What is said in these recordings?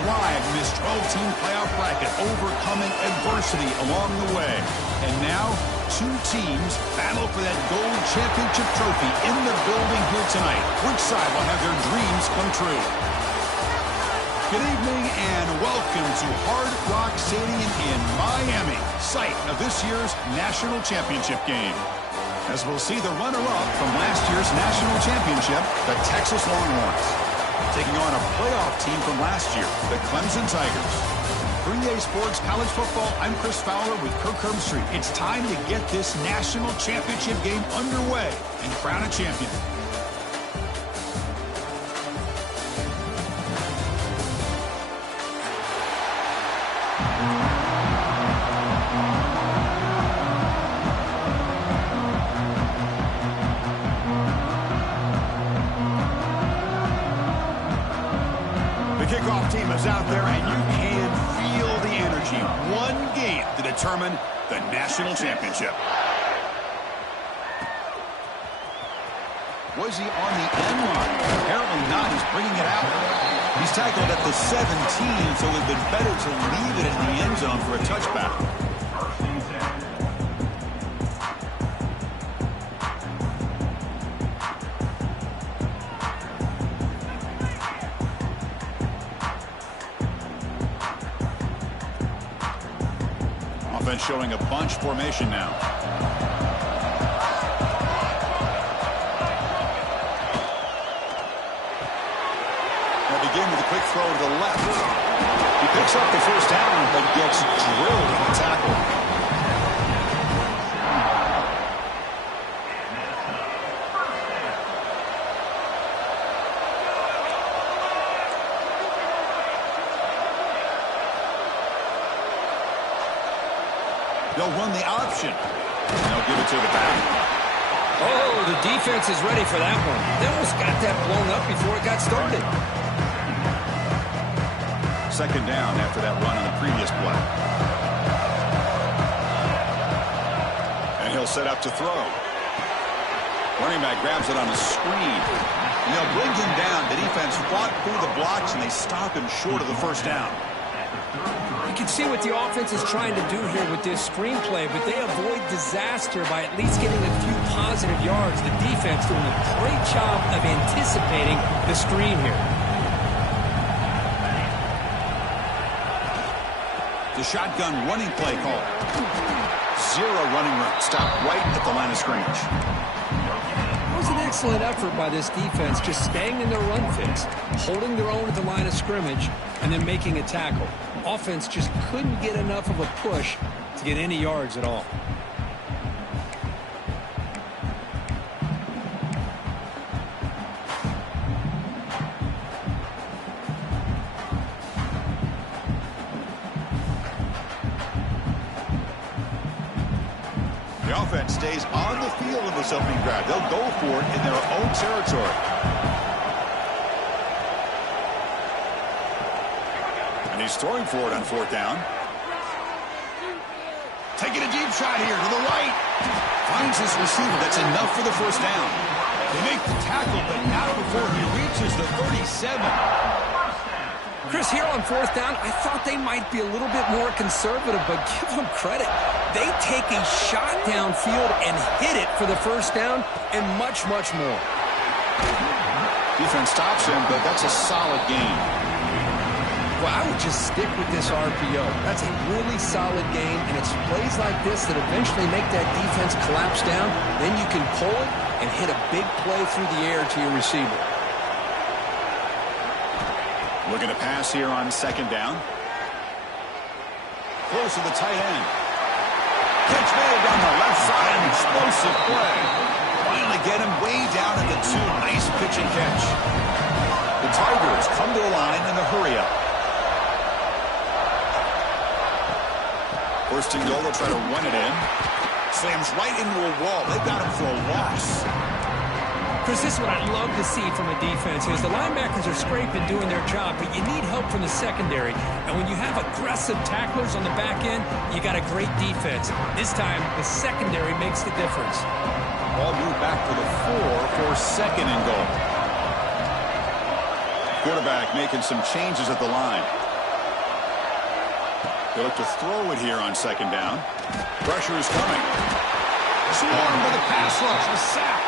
thrive in this 12-team playoff bracket, overcoming adversity along the way. And now, two teams battle for that gold championship trophy in the building here tonight. Which side will have their dreams come true? Good evening and welcome to Hard Rock Stadium in Miami, site of this year's national championship game. As we'll see the runner-up from last year's national championship, the Texas Longhorns, taking on a playoff team from last year, the Clemson Tigers. For EA Sports College Football, I'm Chris Fowler with Kirk Herbstreit. It's time to get this national championship game underway and crown a champion. Kickoff team is out there, and you can feel the energy. One game to determine the national championship. Was he on the end line? Apparently not. He's bringing it out. He's tackled at the 17, so it would have been better to leave it in the end zone for a touchback. Offense showing a bunch formation now. They'll begin with a quick throw to the left. He picks up the first down, but gets drilled on the tackle. They'll run the option. They'll give it to the back. Oh, the defense is ready for that one. They almost got that blown up before it got started. Second down after that run on the previous play. And he'll set up to throw. Running back grabs it on a screen. And they'll bring him down. The defense fought through the blocks, and they stop him short of the first down. You can see what the offense is trying to do here with this screenplay, but they avoid disaster by at least getting a few positive yards. The defense doing a great job of anticipating the screen here. The shotgun running play call. Zero running room. Stop right at the line of scrimmage. It was an excellent effort by this defense, just staying in their run fix, holding their own at the line of scrimmage, and then making a tackle. Offense just couldn't get enough of a push to get any yards at all. The offense stays on the field in this opening drive. They'll go for it in their own territory. And he's throwing for it on fourth down. Taking a deep shot here to the right. Finds his receiver. That's enough for the first down. They make the tackle, but not before he reaches the 37. Chris, here on fourth down, I thought they might be a little bit more conservative, but give them credit. They take a shot downfield and hit it for the first down and much, much more. Defense stops him, but that's a solid game. Well, I would just stick with this RPO. That's a really solid game, and it's plays like this that eventually make that defense collapse down. Then you can pull it and hit a big play through the air to your receiver. Looking to pass here on second down. Close to the tight end. Catch made down the left side. An explosive play. Finally get him way down at the 2. Nice pitch and catch. The Tigers come to the line in a hurry-up. First and goal, they'll try to run it in. Slams right into a wall. They've got him for a loss. Chris, this is what I love to see from a defense is the linebackers are scraping, doing their job, but you need help from the secondary. And when you have aggressive tacklers on the back end, you got a great defense. This time, the secondary makes the difference. Ball moved back to the 4 for second and goal. Quarterback making some changes at the line. They look to throw it here on second down. Pressure is coming. Swarmed with a pass rush, a sack.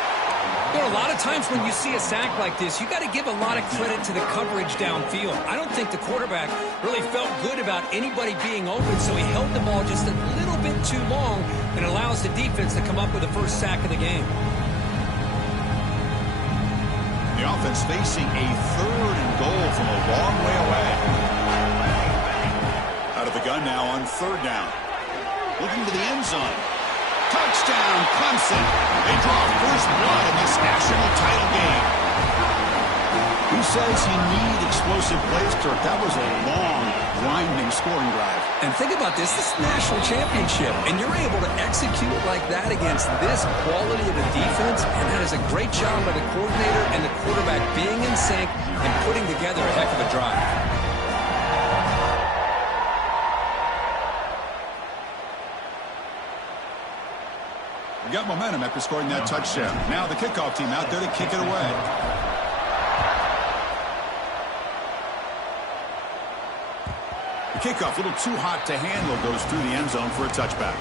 You know, a lot of times when you see a sack like this, you got to give a lot of credit to the coverage downfield. I don't think the quarterback really felt good about anybody being open, so he held the ball just a little bit too long and allows the defense to come up with the first sack of the game. The offense facing a 3rd and goal from a long way away. Out of the gun now on 3rd down. Looking to the end zone. Touchdown, Clemson. They draw first blood in this national title game. Who says you need explosive plays, Kirk? That was a long, grinding scoring drive. And think about this. This is the national championship, and you're able to execute like that against this quality of a defense, and that is a great job by the coordinator and the quarterback being in sync and putting together a heck of a drive. We got momentum after scoring that touchdown. Now the kickoff team out there to kick it away. The kickoff, a little too hot to handle, goes through the end zone for a touchback.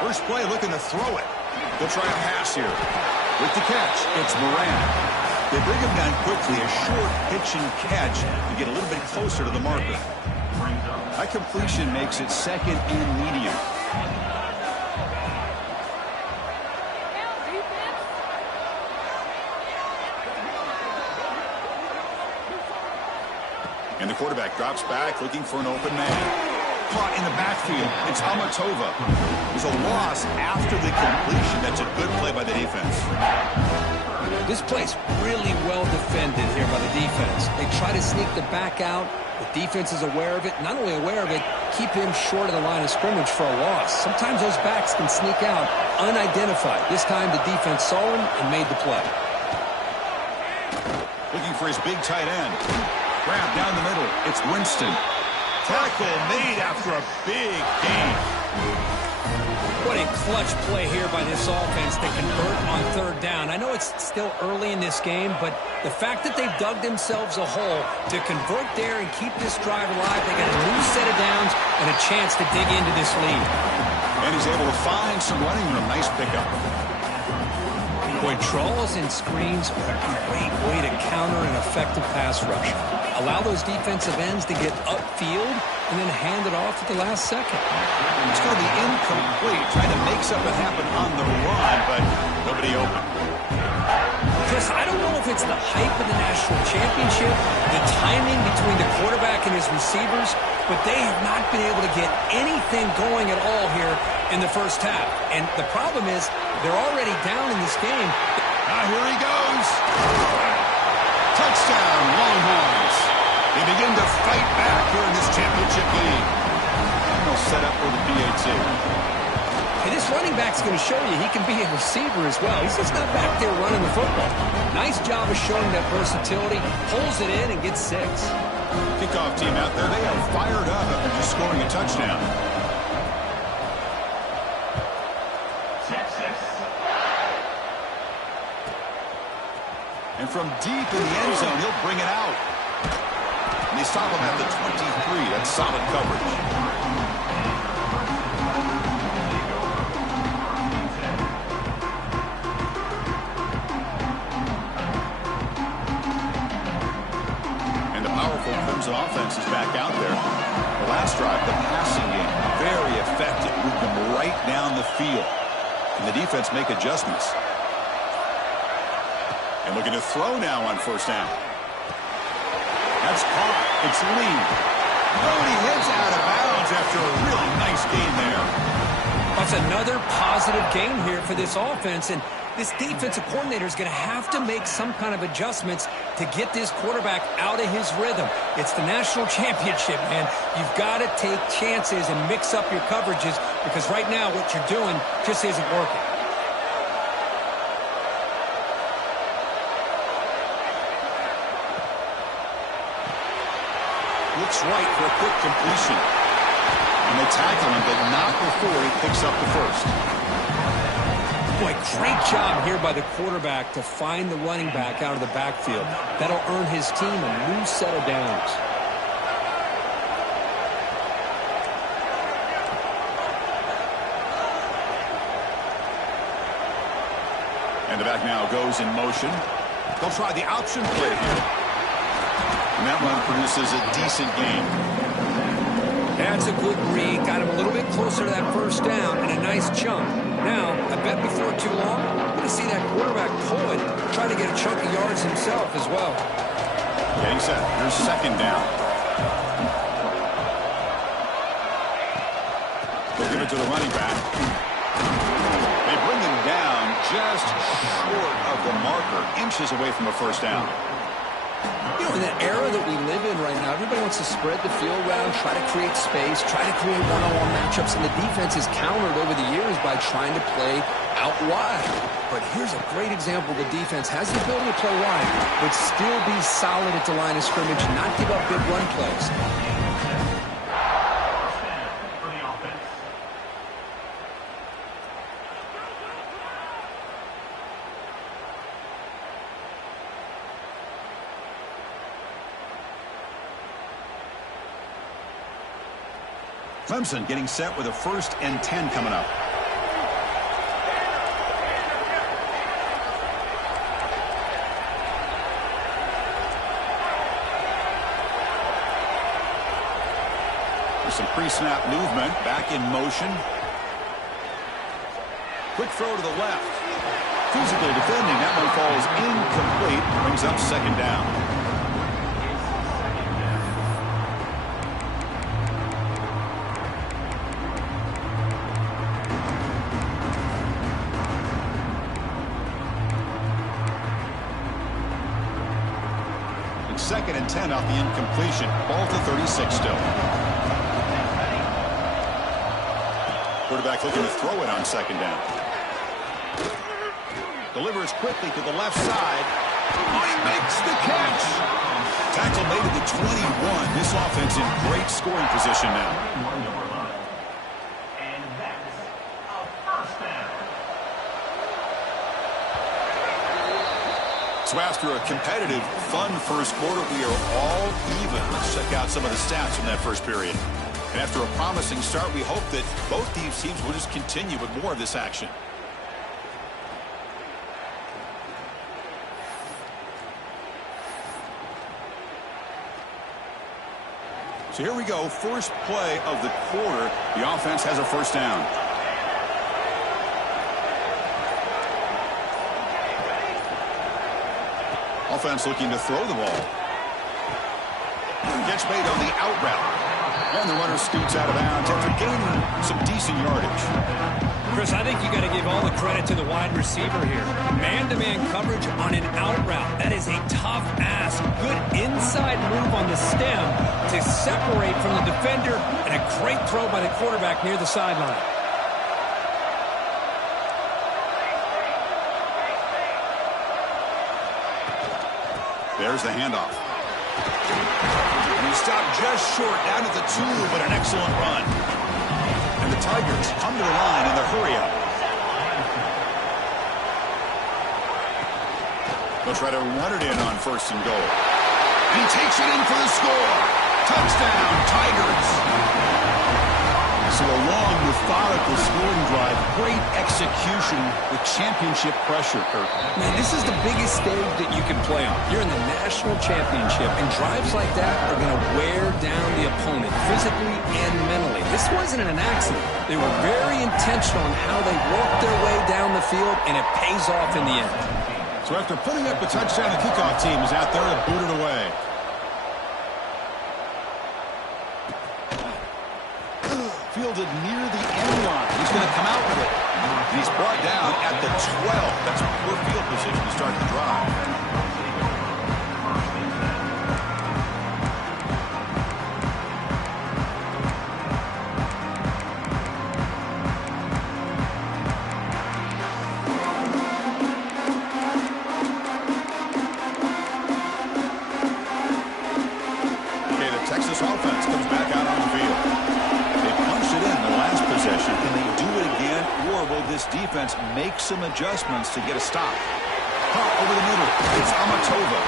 First play, looking to throw it. They'll try a pass here. With the catch, it's Moran. They bring him down quickly, a short pitch and catch to get a little bit closer to the marker. That completion makes it 2nd and medium. And the quarterback drops back, looking for an open man. Caught in the backfield. It's Amatova. It was a loss after the completion. That's a good play by the defense. This play's really well defended here by the defense. They try to sneak the back out. The defense is aware of it. Not only aware of it, keep him short of the line of scrimmage for a loss. Sometimes those backs can sneak out unidentified. This time the defense saw him and made the play. Looking for his big tight end. Grab down the middle. It's Winston. Tackle made after a big gain. What a clutch play here by this offense to convert on 3rd down. I know it's still early in this game, but the fact that they've dug themselves a hole to convert there and keep this drive alive, they got a new set of downs and a chance to dig into this lead. And he's able to find some running room. Nice pickup. Boy, draws and screens are a great way to counter an effective pass rush. Allow those defensive ends to get upfield and then hand it off at the last second. It's going to be incomplete, trying to make something happen on the run, but nobody open. Chris, I don't know if it's the hype of the national championship, the timing between the quarterback and his receivers, but they have not been able to get anything going at all here in the first half. And the problem is they're already down in this game. Here he goes. Touchdown, Longhorns. They begin to fight back here in this championship game. And they'll set up for the PAT. Hey, this running back's going to show you he can be a receiver as well. He's just not back there running the football. Nice job of showing that versatility. Pulls it in and gets 6. Kickoff team out there, they are fired up after just scoring a touchdown. And from deep in the end zone, he'll bring it out. And they stop him at the 23. That's solid coverage. And the powerful Crimson offense is back out there. The last drive, the passing game, very effective. Moved them right down the field. And the defense make adjustments. And looking to throw now on 1st down. That's caught. It's Lee. Brody heads out of bounds after a really nice gain there. That's another positive gain here for this offense. And this defensive coordinator is going to have to make some kind of adjustments to get this quarterback out of his rhythm. It's the national championship, man. You've got to take chances and mix up your coverages because right now what you're doing just isn't working. looks right for a quick completion. And they tackle him, but not before he picks up the first. Boy, great job here by the quarterback to find the running back out of the backfield. That'll earn his team a new set of downs. And the back now goes in motion. They'll try the option play here. And that run produces a decent gain. That's a good read. Got him a little bit closer to that first down and a nice jump. Now, I bet before too long, we're going to see that quarterback pull it, try to get a chunk of yards himself as well. Getting set. Here's second down. They'll give it to the running back. They bring him down just short of the marker, inches away from a first down. You know, in the era that we live in right now, everybody wants to spread the field around, try to create space, try to create one-on-one matchups, and the defense is countered over the years by trying to play out wide. But here's a great example. The defense has the ability to play wide, but still be solid at the line of scrimmage, not give up big run plays. Clemson getting set with a 1st and 10 coming up. There's some pre-snap movement, back in motion. Quick throw to the left. Physically defending, that one falls incomplete, brings up second down. Second and 10 off the incompletion. Ball to 36 still. Quarterback looking to throw it on second down. Delivers quickly to the left side. Oh, he makes the catch. Tackle made at the 21. This offense in great scoring position now. So after a competitive, fun first quarter, we are all even. Let's check out some of the stats from that first period. And after a promising start, we hope that both these teams will just continue with more of this action. So here we go, first play of the quarter. The offense has a first down. Offense looking to throw the ball. Gets made on the out route. And the runner scoots out of bounds after gaining some decent yardage. Chris, I think you got to give all the credit to the wide receiver here. Man-to-man coverage on an out route. That is a tough ask. Good inside move on the stem to separate from the defender, and a great throw by the quarterback near the sideline. There's the handoff. And he stopped just short, down at the 2, but an excellent run. And the Tigers come to the line in the hurry-up. They'll try to run it in on 1st and goal. And he takes it in for the score. Touchdown, Tigers. So a long, methodical scoring drive. Great execution with championship pressure, Kirk. Man, this is the biggest stage that you can play on. You're in the national championship, and drives like that are going to wear down the opponent physically and mentally. This wasn't an accident. They were very intentional in how they worked their way down the field, and it pays off in the end. So after putting up the touchdown, the kickoff team is out there to boot it away. Fielded near the end line. He's going to come out with it. And he's brought down at the 12. That's poor field position to start the drive. Texas offense comes back out on the field. They punched it in the last possession. Can they do it again, or will this defense make some adjustments to get a stop? Over the middle, it's Amatova.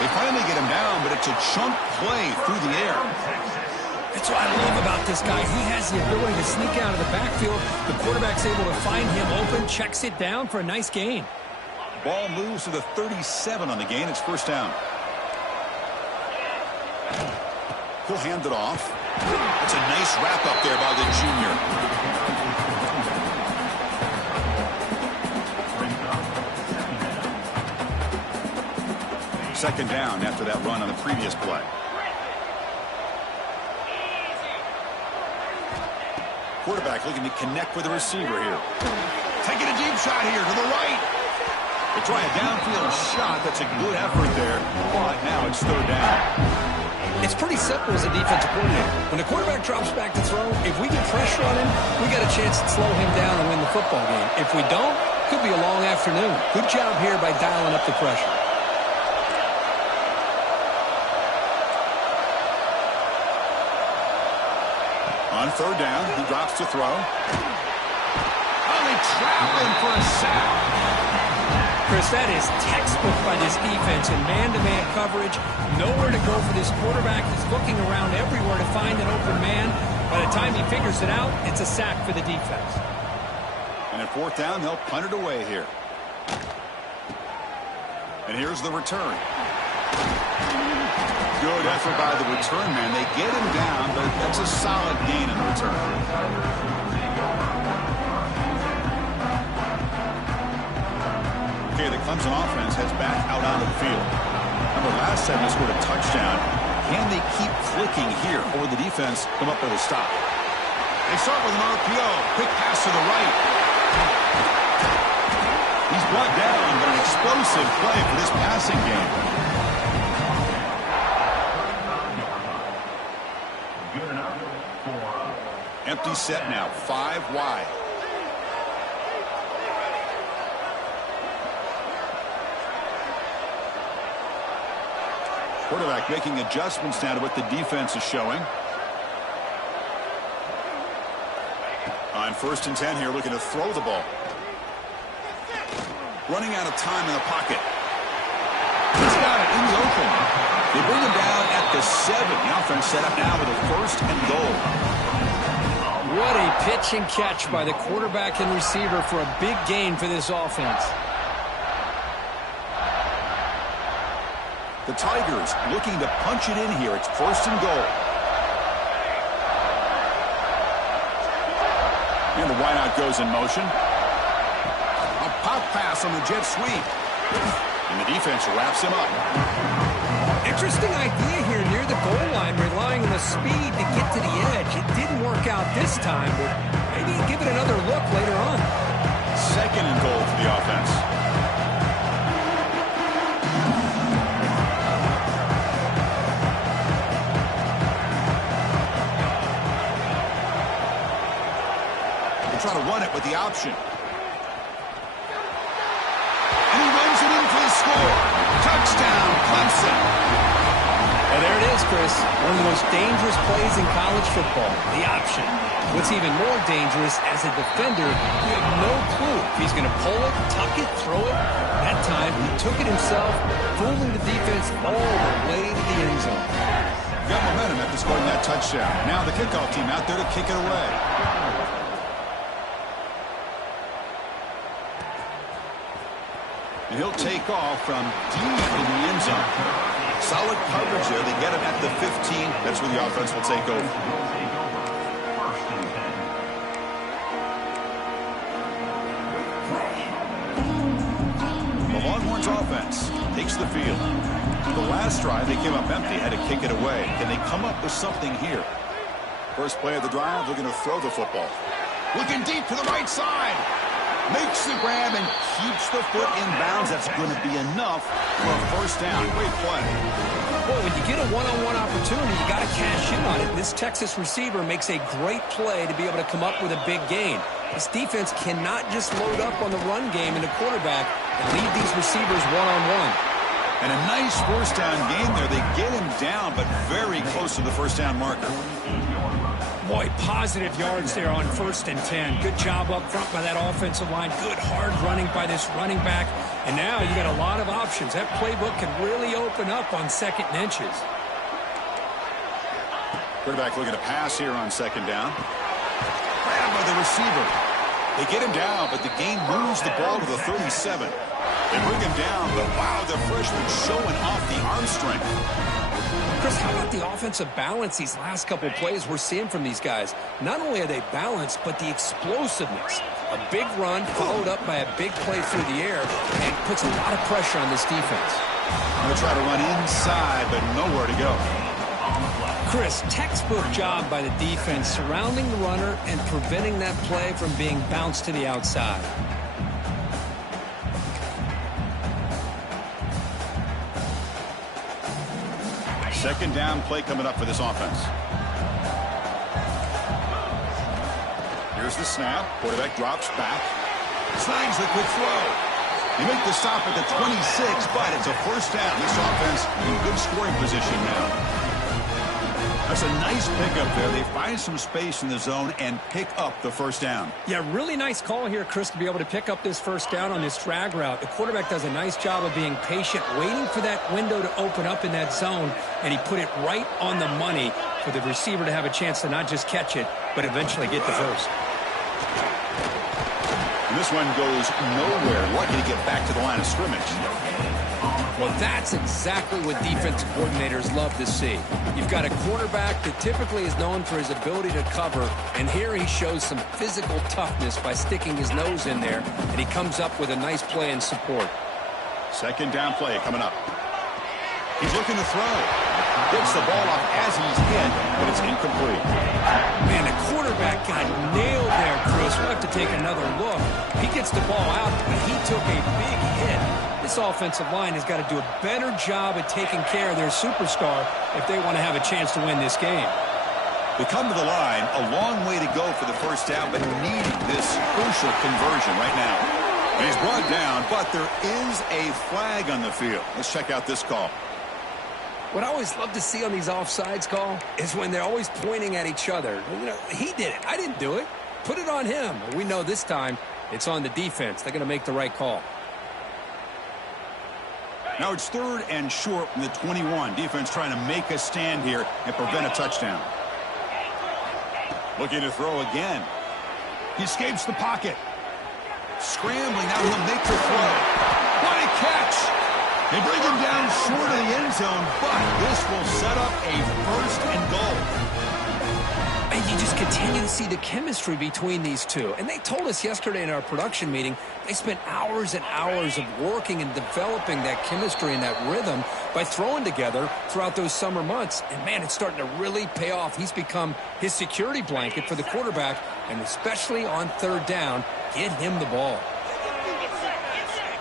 They finally get him down, but it's a chunk play through the air. That's what I love about this guy. He has the ability to sneak out of the backfield. The quarterback's able to find him open, checks it down for a nice gain. Ball moves to the 37 on the gain. It's first down. He'll hand it off. That's a nice wrap up there by the junior. Second down after that run on the previous play. Quarterback looking to connect with the receiver here. Taking a deep shot here to the right. They try a downfield shot. That's a good effort there. But now it's third down. It's pretty simple as a defensive coordinator. When the quarterback drops back to throw, if we get pressure on him, we got a chance to slow him down and win the football game. If we don't, could be a long afternoon. Good job here by dialing up the pressure. On third down, he drops to throw. Only traveling for a sack. Chris, that is textbook by this defense in man-to-man coverage. Nowhere to go for this quarterback. He's looking around everywhere to find an open man. By the time he figures it out, it's a sack for the defense. And at fourth down, they'll punt it away here. And here's the return. Good effort by the return man. They get him down, but that's a solid gain in the return. Okay, the Clemson offense heads back out onto the field. Remember, last time they scored a touchdown. Can they keep clicking here, or will the defense come up with a stop? They start with an RPO. Quick pass to the right. He's brought down, but an explosive play for this passing game. Empty set now, 5 wide. Quarterback making adjustments now to what the defense is showing. On 1st and 10 here, looking to throw the ball. Running out of time in the pocket. He's got it in the open. They bring him down at the 7. The offense set up now with a 1st and goal. What a pitch and catch by the quarterback and receiver for a big gain for this offense. The Tigers looking to punch it in here. It's 1st and goal. And the wideout goes in motion. A pop pass on the jet sweep. And the defense wraps him up. Interesting idea here near the goal line, relying on the speed to get to the edge. It didn't work out this time, but maybe give it another look later on. 2nd and goal for the offense. Try to run it with the option. And he runs it in for the score. Touchdown, Clemson. And there it is, Chris. One of the most dangerous plays in college football, the option. What's even more dangerous, as a defender, you have no clue if he's going to pull it, tuck it, throw it. That time, he took it himself, fooling the defense all the way to the end zone. Got momentum after scoring that touchdown. Now the kickoff team out there to kick it away. And he'll take off from deep in the end zone. Solid coverage there. They get him at the 15. That's where the offense will take over. The Longhorns offense takes the field. The last drive, they came up empty, had to kick it away. Can they come up with something here? First play of the drive, looking to throw the football. Looking deep to the right side. Makes the grab and keeps the foot in bounds. That's going to be enough for a 1st down. Great play. Well, when you get a one-on-one opportunity, you got to cash in on it. This Texas receiver makes a great play to be able to come up with a big gain. This defense cannot just load up on the run game and the quarterback and leave these receivers one-on-one. And a nice 1st down game there. They get him down, but very close close to the first down marker. Boy, positive yards there on 1st and 10. Good job up front by that offensive line. Good hard running by this running back. And now you got a lot of options. That playbook can really open up on 2nd and inches. Quarterback looking to pass here on 2nd down. Grabbed by the receiver. They get him down, but the gain moves the ball to the 37. They bring him down, but wow, the freshman showing off the arm strength. Chris, how about the offensive balance these last couple plays we're seeing from these guys? Not only are they balanced, but the explosiveness. A big run followed up by a big play through the air and puts a lot of pressure on this defense. They'll try to run inside, but nowhere to go. Chris, textbook job by the defense surrounding the runner and preventing that play from being bounced to the outside. Second down play coming up for this offense. Here's the snap. Quarterback drops back. Snags the quick throw. They make the stop at the 26, but it's a first down. This offense in good scoring position now. That's a nice pickup there. They find some space in the zone and pick up the first down. Yeah, really nice call here, Chris, to be able to pick up this first down on this drag route. The quarterback does a nice job of being patient, waiting for that window to open up in that zone, and he put it right on the money for the receiver to have a chance to not just catch it, but eventually get the first. And this one goes nowhere. Lucky to get back to the line of scrimmage. Well, that's exactly what defensive coordinators love to see. You've got a quarterback that typically is known for his ability to cover, and here he shows some physical toughness by sticking his nose in there, and he comes up with a nice play in support. Second down play coming up. He's looking to throw. Gets the ball off as he's hit, but it's incomplete. Man, the quarterback got nailed there, Chris. We'll have to take another look. He gets the ball out, but he took a big hit. This offensive line has got to do a better job at taking care of their superstar if they want to have a chance to win this game. They come to the line, a long way to go for the first down, but needing this crucial conversion right now. And he's brought down, but there is a flag on the field. Let's check out this call. What I always love to see on these offsides call is when they're always pointing at each other. You know, he did it. I didn't do it. Put it on him. We know this time it's on the defense. They're going to make the right call. Now it's 3rd and short from the 21. Defense trying to make a stand here and prevent a touchdown. Looking to throw again. He escapes the pocket. Scrambling, now he'll make the throw. What a catch! They bring him down short of the end zone, but this will set up a 1st and goal. And you just continue to see the chemistry between these two. And they told us yesterday in our production meeting, they spent hours and hours of working and developing that chemistry and that rhythm by throwing together throughout those summer months. And, man, it's starting to really pay off. He's become his security blanket for the quarterback, and especially on 3rd down, get him the ball.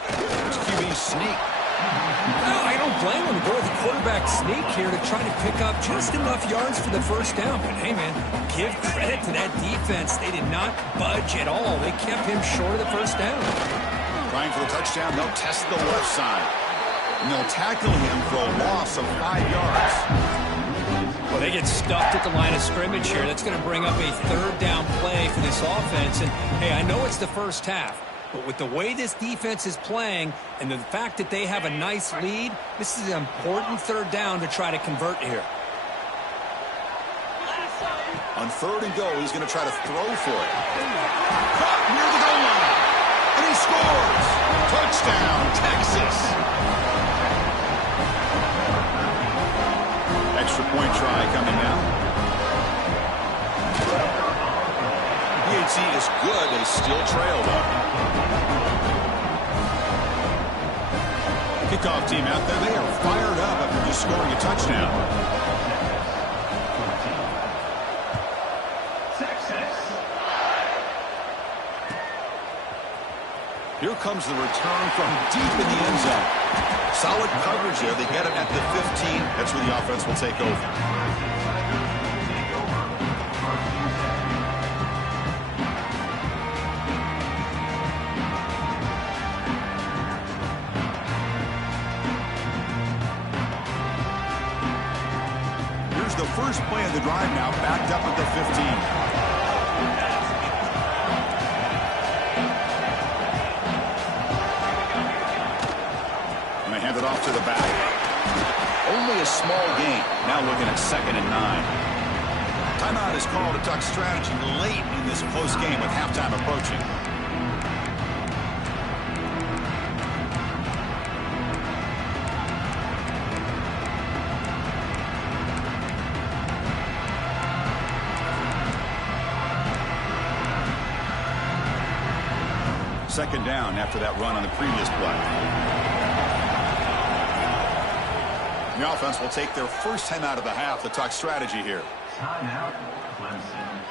QB sneak. No, I don't blame him to go with the quarterback sneak here to try to pick up just enough yards for the first down. But, hey, man, give credit to that defense. They did not budge at all. They kept him short of the first down. Trying for the touchdown, they'll test the left side. And they'll tackle him for a loss of 5 yards. Well, they get stuffed at the line of scrimmage here. That's going to bring up a 3rd down play for this offense. And, hey, I know it's the first half, but with the way this defense is playing and the fact that they have a nice lead, this is an important 3rd down to try to convert here. On 3rd and goal, he's going to try to throw for it. Caught near the goal line. And he scores. Touchdown, Texas. Extra point try coming now. PAT is good. They still trail, though. Kickoff team out there. They are fired up after just scoring a touchdown. Here comes the return from deep in the end zone. Solid coverage there. They get him at the 15. That's where the offense will take over. Here's the first play of the drive now, backed up at the 15. And they hand it off to the back. Only a small gain. Now looking at 2nd and 9. Timeout is called to Duck strategy late in this close game with halftime approaching. Second down after that run on the previous play. The offense will take their first time out of the half to talk strategy here. Timeout, Clemson.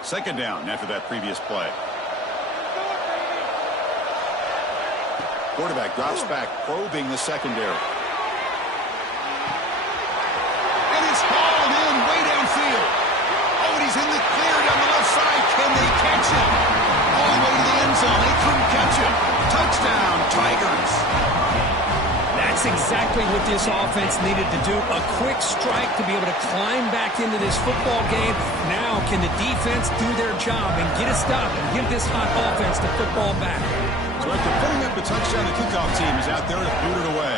Second down after that previous play. Quarterback drops back, probing the secondary. And it's hauled in way downfield. Oh, and he's in the clear down the left side. Can they catch him? All the way to the end zone. They couldn't catch him. Touchdown, Tigers. That's exactly what this offense needed to do. A quick strike to be able to climb back into this football game. Now can the defense do their job and get a stop and give this hot offense the football back? So after putting up the touchdown, the kickoff team is out there to boot it away.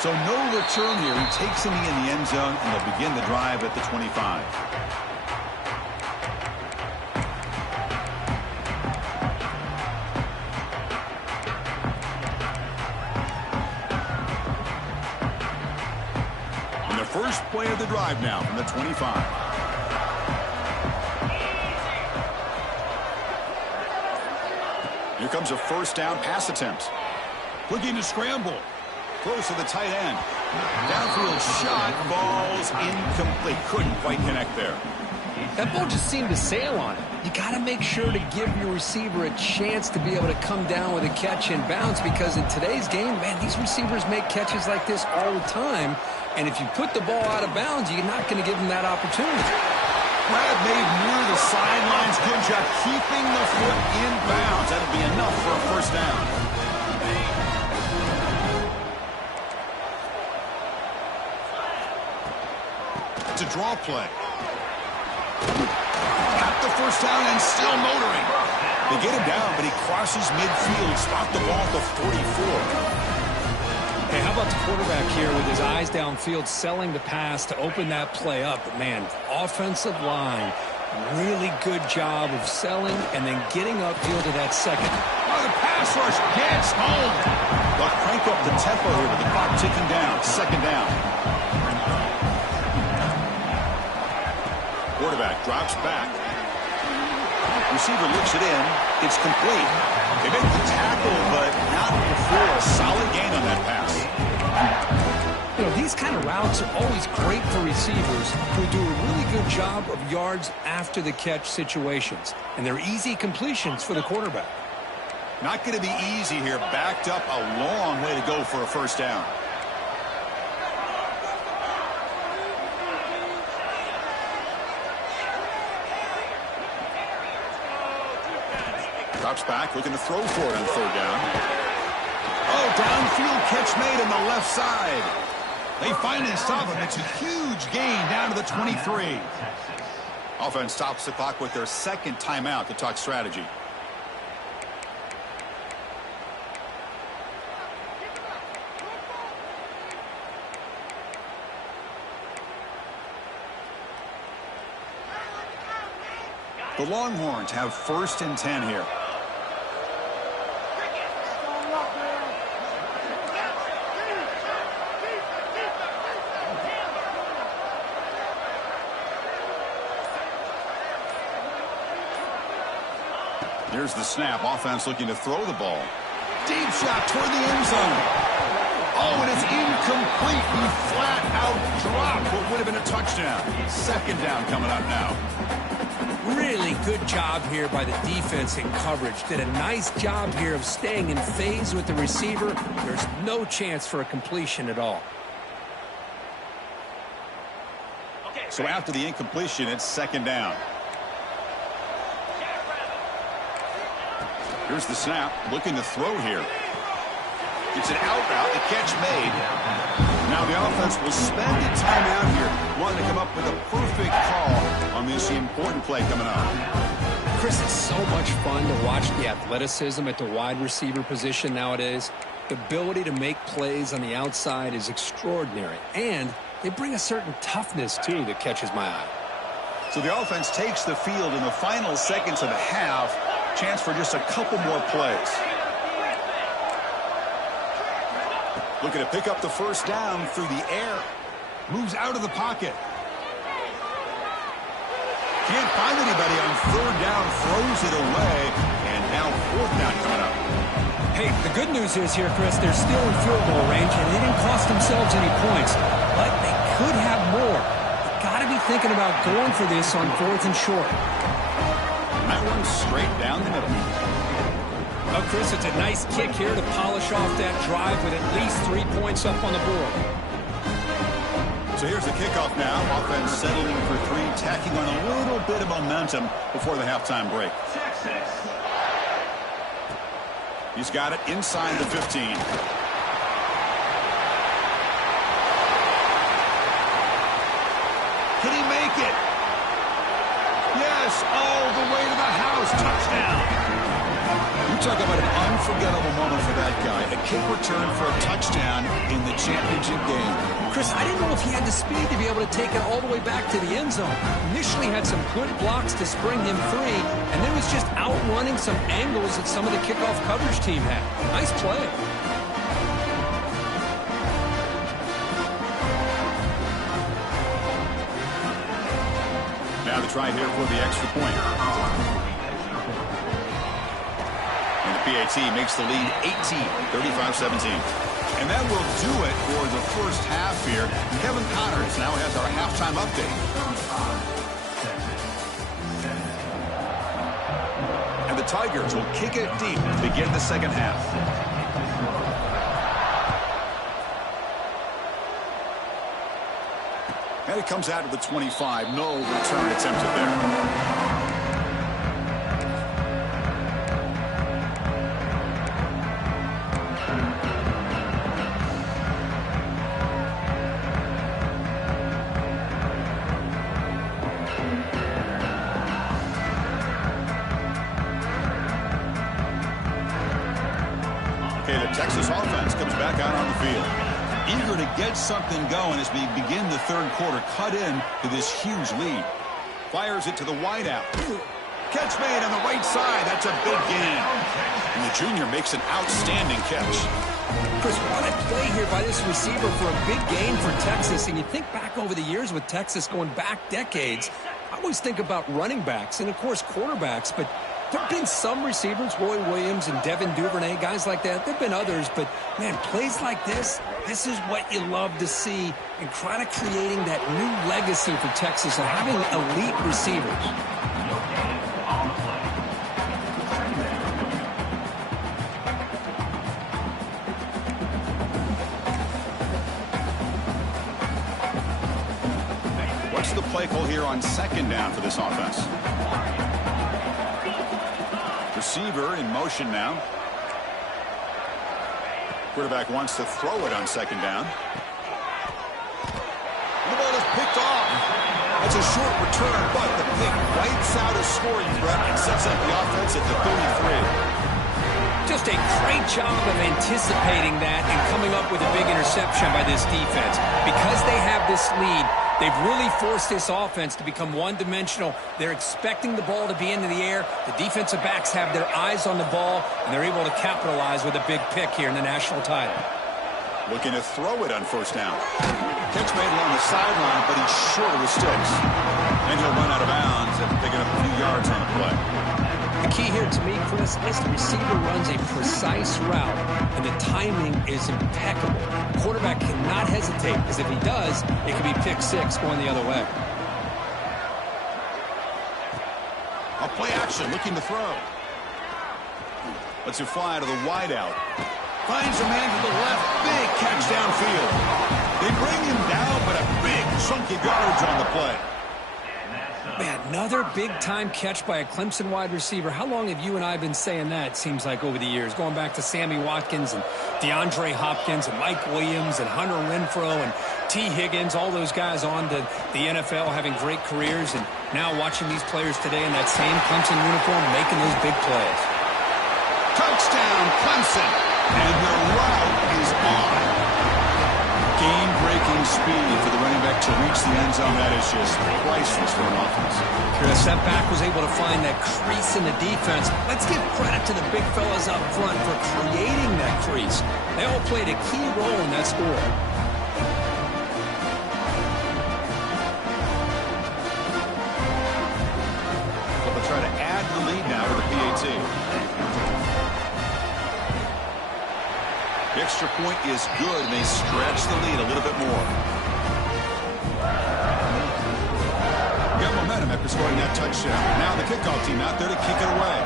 So no return here. He takes him in the end zone, and they'll begin the drive at the 25. And the first play of the drive now from the 25. Here comes a first down pass attempt. Looking to scramble. Close to the tight end. Downfield shot. Ball's incomplete. Couldn't quite connect there. That ball just seemed to sail on it. You got to make sure to give your receiver a chance to be able to come down with a catch and bounce, because in today's game, man, these receivers make catches like this all the time. And if you put the ball out of bounds, you're not going to give them that opportunity. Grab made near the sidelines. Good job keeping the foot in bounds. That'll be enough for a first down. It's a draw play. Got the first down and still motoring. They get him down, but he crosses midfield. Spot the ball at the 44. Hey, how about the quarterback here with his eyes downfield, selling the pass to open that play up? But man, offensive line, really good job of selling and then getting upfield to that second. Oh, the pass rush gets home. They'll crank up the tempo here with the clock ticking down. Second down. Quarterback drops back. Receiver looks it in. It's complete. They make the tackle, but not before a solid gain on that pass. You know, these kind of routes are always great for receivers who do a really good job of yards after the catch situations. And they're easy completions for the quarterback. Not going to be easy here. Backed up a long way to go for a first down. Drops back, looking to throw for it on third down. Oh, downfield catch made on the left side. They finally stop him. It's a huge gain down to the 23. Offense stops the clock with their second timeout to talk strategy. The Longhorns have 1st and 10 here. Here's the snap. Offense looking to throw the ball. Deep shot toward the end zone. Oh, and it's incomplete. He flat out dropped what would have been a touchdown. Second down coming up now. Really good job here by the defense in coverage. Did a nice job here of staying in phase with the receiver. There's no chance for a completion at all. So after the incompletion, it's second down. Here's the snap, looking to throw here. It's an out route, the catch made. Now the offense will spend a timeout here, wanting to come up with a perfect call on this important play coming up. Chris, it's so much fun to watch the athleticism at the wide receiver position nowadays. The ability to make plays on the outside is extraordinary, and they bring a certain toughness, too, that catches my eye. So the offense takes the field in the final seconds of the half. Chance for just a couple more plays. Looking to pick up the first down through the air. Moves out of the pocket. Can't find anybody on third down. Throws it away. And now fourth down coming up. Hey, the good news is here, Chris, they're still in field goal range, and they didn't cost themselves any points. But they could have more. They've got to be thinking about going for this on fourth and short. That one straight down the middle. Oh, Chris, it's a nice kick here to polish off that drive with at least 3 points up on the board. So here's the kickoff now. Offense settling for three, tacking on a little bit of momentum before the halftime break. He's got it inside the 15. Can he make it? Yes, all the way to the house. Touchdown. You talk about an unforgettable moment for that guy. A kick return for a touchdown in the championship game. Chris, I didn't know if he had the speed to be able to take it all the way back to the end zone. Initially had some good blocks to spring him free, and then was just outrunning some angles that some of the kickoff coverage team had. Nice play. Now the try here for the extra point. And the PAT makes the lead 18, 35-17. And that will do it for the first half here. Kevin Connors now has our halftime update. And the Tigers will kick it deep to begin the second half. And it comes out of the 25. No return attempted there. Texas offense comes back out on the field. Eager to get something going as we begin the third quarter. Cut in to this huge lead. Fires it to the wideout. Catch made on the right side. That's a big gain. And the junior makes an outstanding catch. Chris, what a play here by this receiver for a big gain for Texas. And you think back over the years with Texas going back decades, I always think about running backs and, of course, quarterbacks, but there have been some receivers, Roy Williams and Devin Duvernay, guys like that. There have been others, but, man, plays like this is what you love to see and kind of creating that new legacy for Texas of having elite receivers. What's the play call here on second down for this offense? Receiver in motion now. Quarterback wants to throw it on second down. And the ball is picked off. That's a short return, but the pick wipes out a scoring threat and sets up the offense at the 33. Just a great job of anticipating that and coming up with a big interception by this defense. Because they have this lead, they've really forced this offense to become one-dimensional. They're expecting the ball to be into the air. The defensive backs have their eyes on the ball, and they're able to capitalize with a big pick here in the national title. Looking to throw it on first down. Catch made along the sideline, but he's short of the sticks. And he'll run out of bounds after picking up a few yards on the play. The key here to me, Chris, is the receiver runs a precise route, and the timing is impeccable. The quarterback cannot hesitate, because if he does, it could be pick six going the other way. A play action, looking to throw. Lets it fly to the wideout. Finds a man to the left. Big catch downfield. They bring him down, but a big chunky yardage on the play. Man, another big-time catch by a Clemson wide receiver. How long have you and I been saying that, seems like, over the years? Going back to Sammy Watkins and DeAndre Hopkins and Mike Williams and Hunter Renfrow and T. Higgins, all those guys on to the NFL having great careers, and now watching these players today in that same Clemson uniform making those big plays. Touchdown, Clemson! And the route is on. Game-breaking speed for the running back to reach the end zone. That is just priceless for an offense. Chris, that back was able to find that crease in the defense. Let's give credit to the big fellas up front for creating that crease. They all played a key role in that score. They'll try to add the lead now to the PAT. The extra point is good, and they stretch the lead a little bit more. Got momentum after scoring that touchdown. Now the kickoff team out there to kick it away.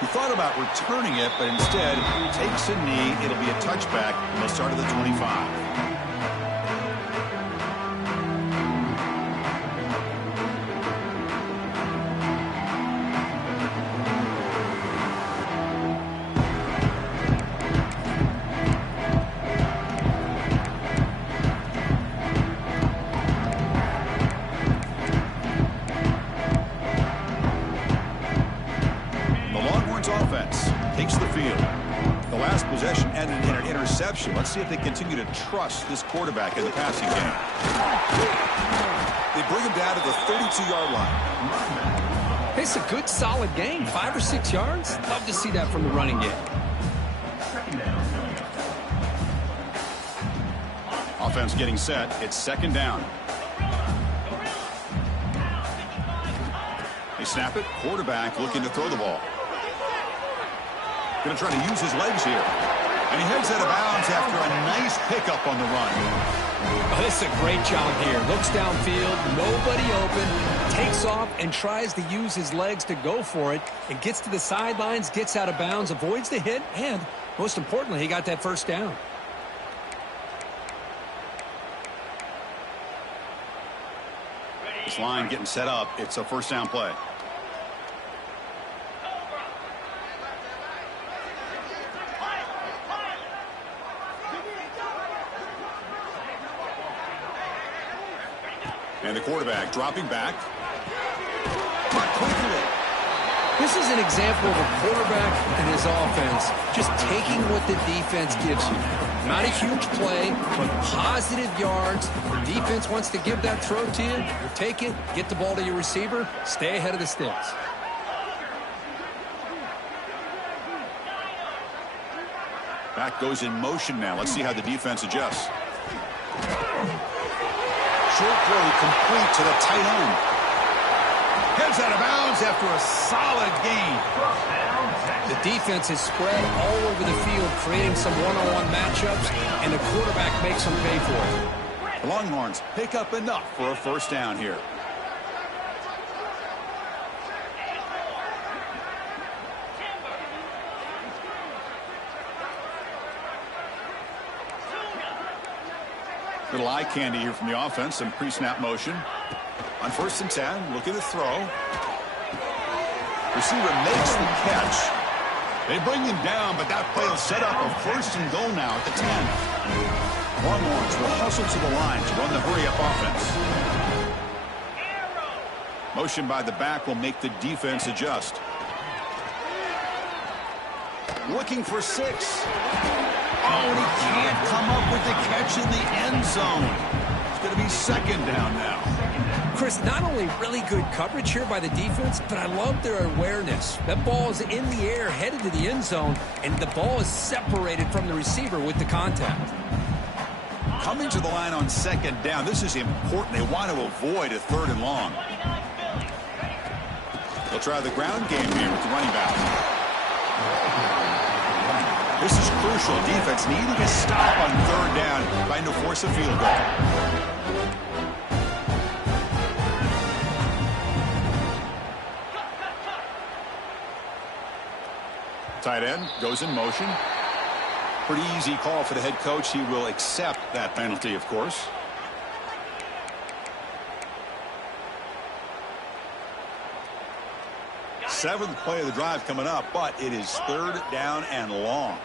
He thought about returning it, but instead takes a knee. It'll be a touchback, and they'll start at the 25. Let's see if they continue to trust this quarterback in the passing game. They bring him down to the 32-yard line. It's a good, solid game. 5 or 6 yards. Love to see that from the running game. Offense getting set. It's second down. They snap it. Quarterback looking to throw the ball. Going to try to use his legs here. And he heads out of bounds after a nice pickup on the run. Oh, this is a great job here. Looks downfield, nobody open, takes off and tries to use his legs to go for it. And gets to the sidelines, gets out of bounds, avoids the hit, and most importantly, he got that first down. This line getting set up. It's a first down play. And the quarterback dropping back. This is an example of a quarterback and his offense just taking what the defense gives you. Not a huge play, but positive yards. The defense wants to give that throw to you. You take it, get the ball to your receiver, stay ahead of the sticks. Back goes in motion now. Let's see how the defense adjusts. Short throw complete to the tight end. Heads out of bounds after a solid gain. The defense is spread all over the field, creating some one-on-one matchups, and the quarterback makes them pay for it. The Longhorns pick up enough for a first down here. Little eye candy here from the offense. Some pre-snap motion. On 1st and 10, looking to throw. Receiver makes the catch. They bring him down, but that play will set up a 1st and goal now at the 10. Longhorns will hustle to the line to run the hurry-up offense. Motion by the back will make the defense adjust. Looking for 6. Oh, and he can't come up with the catch in the end zone. It's going to be second down now. Chris, not only really good coverage here by the defense, but I love their awareness. That ball is in the air, headed to the end zone, and the ball is separated from the receiver with the contact. Coming to the line on second down, this is important. They want to avoid a 3rd and long. They'll try the ground game here with the running back. This is crucial. Defense needing a stop on 3rd down, trying to force a field goal. Tight end goes in motion. Pretty easy call for the head coach. He will accept that penalty, of course. Seventh play of the drive coming up, but it is third down and long.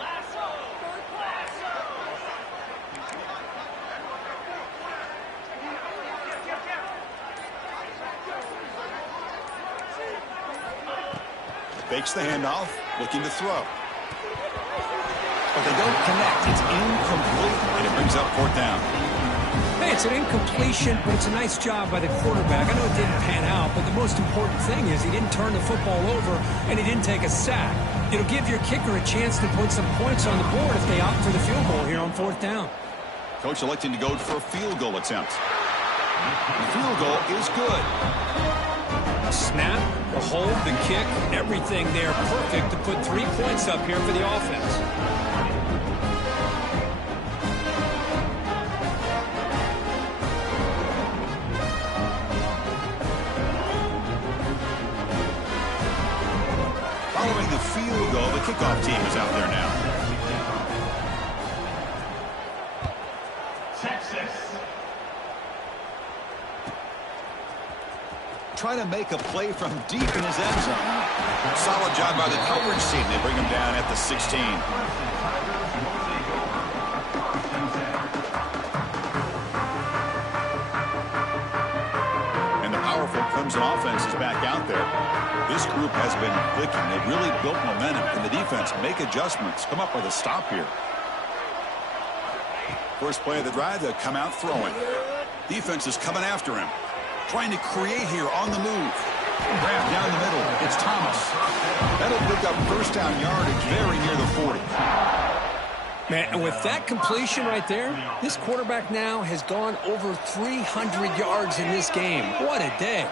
Fakes the handoff, looking to throw. But they don't connect. It's incomplete, and it brings up fourth down. Hey, it's an incompletion, but it's a nice job by the quarterback. I know it didn't pan out, but the most important thing is he didn't turn the football over, and he didn't take a sack. It'll give your kicker a chance to put some points on the board if they opt for the field goal here on fourth down. Coach electing to go for a field goal attempt. The field goal is good. A snap, the hold, the kick, everything there perfect to put 3 points up here for the offense. Following the field goal, the kickoff team is out there now. Trying to make a play from deep in his end zone. Solid job by the coverage team. They bring him down at the 16. And the powerful Clemson offense is back out there. This group has been clicking. They've really built momentum. And the defense make adjustments. Come up with a stop here. First play of the drive, they'll come out throwing. Defense is coming after him. Trying to create here on the move. Grab down the middle. It's Thomas. That'll pick up first down yardage very near the 40. Man, and with that completion right there, this quarterback now has gone over 300 yards in this game. What a day.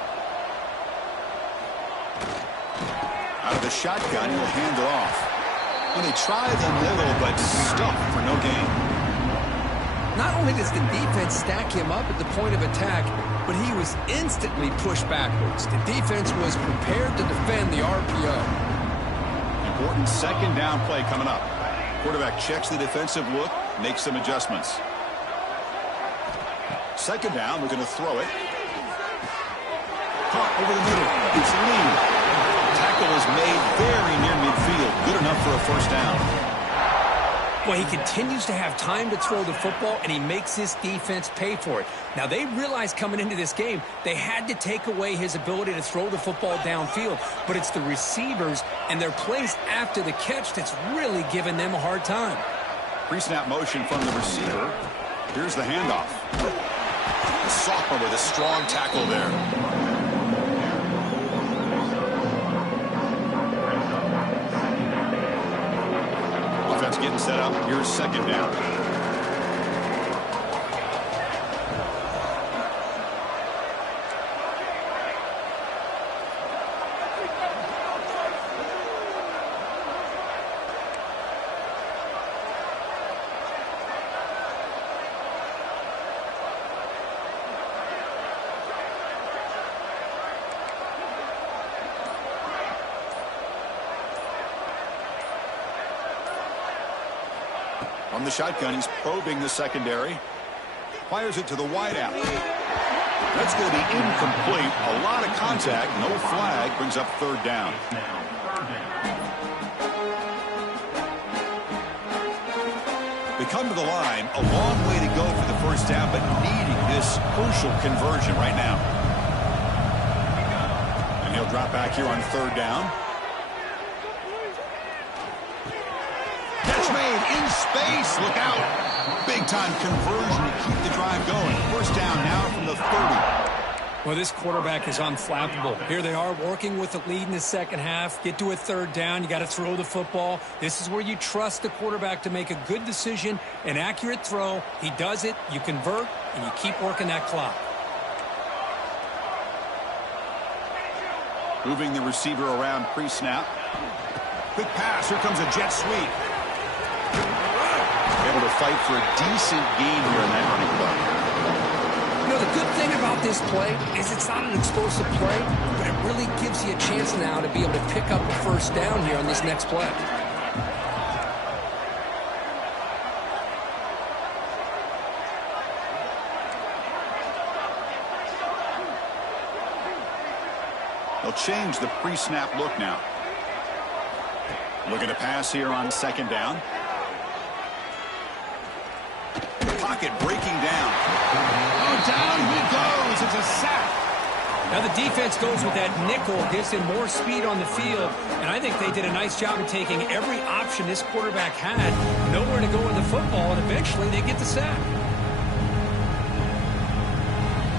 Out of the shotgun, he'll hand it off. And they try the middle, but stuffed for no gain. Not only does the defense stack him up at the point of attack, but he was instantly pushed backwards. The defense was prepared to defend the RPO. Important second down play coming up. Quarterback checks the defensive look, makes some adjustments. Second down, we're going to throw it. Caught over the middle. It's Lee. Tackle is made very near midfield. Good enough for a first down. Well, he continues to have time to throw the football, and he makes his defense pay for it. Now, they realized coming into this game they had to take away his ability to throw the football downfield, but it's the receivers and their plays after the catch that's really giving them a hard time. Pre-snap motion from the receiver. Here's the handoff. The sophomore with a strong tackle there. Getting set up. Here's second down. On the shotgun, he's probing the secondary. Fires it to the wideout. That's going to be incomplete. A lot of contact, no flag, brings up third down. They come to the line, a long way to go for the first down, but needing this crucial conversion right now. And he'll drop back here on third down. Made in space. Look out. Big time conversion to keep the drive going. First down now from the 30. Well, this quarterback is unflappable. Here they are working with the lead in the second half. Get to a third down. You got to throw the football. This is where you trust the quarterback to make a good decision, an accurate throw. He does it. You convert, and you keep working that clock. Moving the receiver around pre-snap. Quick pass. Here comes a jet sweep. Able to fight for a decent gain here in that running play. You know, the good thing about this play is it's not an explosive play, but it really gives you a chance now to be able to pick up a first down here on this next play. They'll change the pre-snap look now. Looking to pass here on second down. Pocket breaking down. Oh, down he goes. It's a sack. Now the defense goes with that nickel, gives him more speed on the field, and I think they did a nice job of taking every option this quarterback had. Nowhere to go with the football, and eventually they get the sack.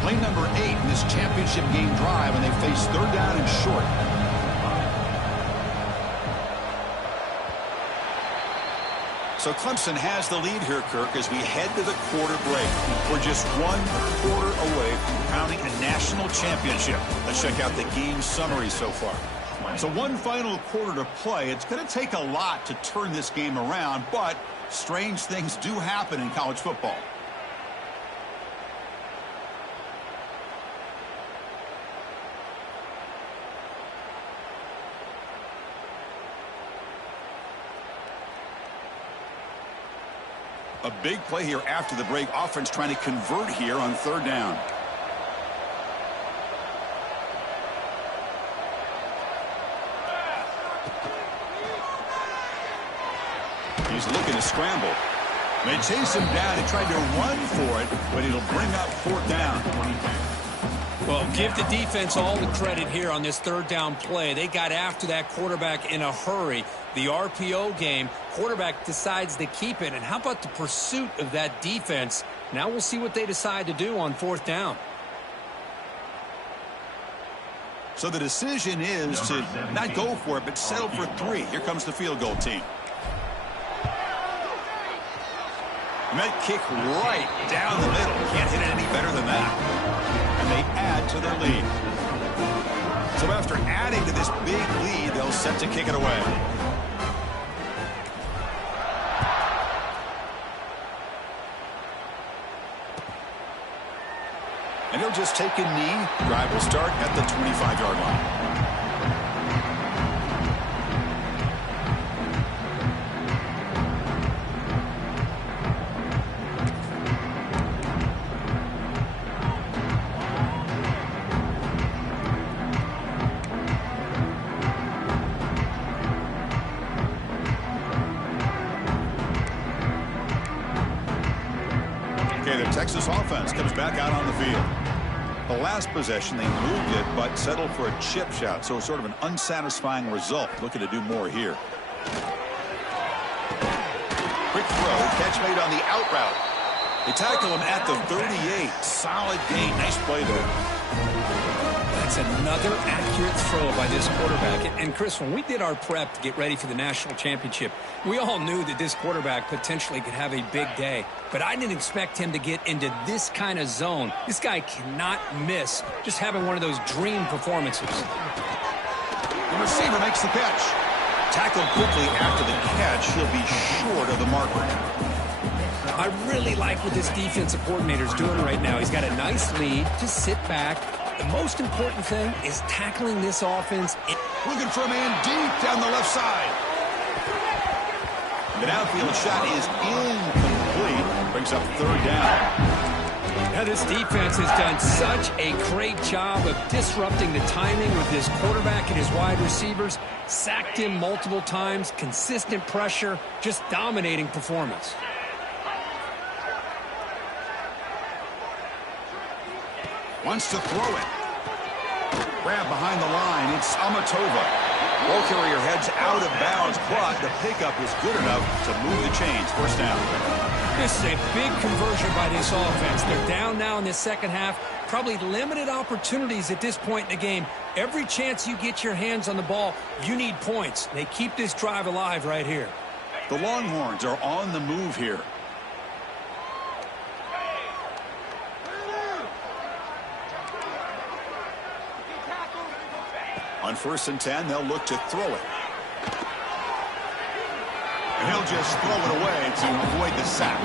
Play number 8 in this championship game drive, and they face third down and short. So Clemson has the lead here, Kirk, as we head to the quarter break. We're just 1 quarter away from crowning a national championship. Let's check out the game summary so far. So one final quarter to play. It's going to take a lot to turn this game around, but strange things do happen in college football. A big play here after the break. Offense trying to convert here on third down. He's looking to scramble. They chase him down. He tried to run for it, but it'll bring up fourth down. Well, give the defense all the credit here on this third down play. They got after that quarterback in a hurry. The RPO game, quarterback decides to keep it. And how about the pursuit of that defense? Now we'll see what they decide to do on fourth down. So the decision is to not go for it, but settle for 3. Here comes the field goal team. Met kick right down the middle. Can't hit it any better than that. And they add to their lead. So after adding to this big lead, they'll set to kick it away. And he'll just take a knee. Drive will start at the 25-yard line. Okay, the Texas offense comes back out on the field. The last possession, they moved it, but settled for a chip shot, so sort of an unsatisfying result. Looking to do more here. Quick throw, catch made on the out route. They tackle him at the 38. Solid gain. Nice play there. That's another accurate throw by this quarterback. And Chris, when we did our prep to get ready for the national championship, we all knew that this quarterback potentially could have a big day. But I didn't expect him to get into this kind of zone. This guy cannot miss just having one of those dream performances. The receiver makes the catch. Tackled quickly after the catch. He'll be short of the marker. I really like what this defensive coordinator is doing right now. He's got a nice lead. Just sit back. The most important thing is tackling this offense. Looking for a man deep down the left side. The downfield shot is incomplete. Brings up third down. Now this defense has done such a great job of disrupting the timing with this quarterback and his wide receivers. Sacked him multiple times. Consistent pressure. Just dominating performance. Wants to throw it. Grab behind the line. It's Amatova. Ball carrier heads out of bounds, but the pickup was good enough to move the chains. First down. This is a big conversion by this offense. They're down now in the second half. Probably limited opportunities at this point in the game. Every chance you get your hands on the ball, you need points. They keep this drive alive right here. The Longhorns are on the move here. On 1st and 10, they'll look to throw it. And he'll just throw it away to avoid the sack.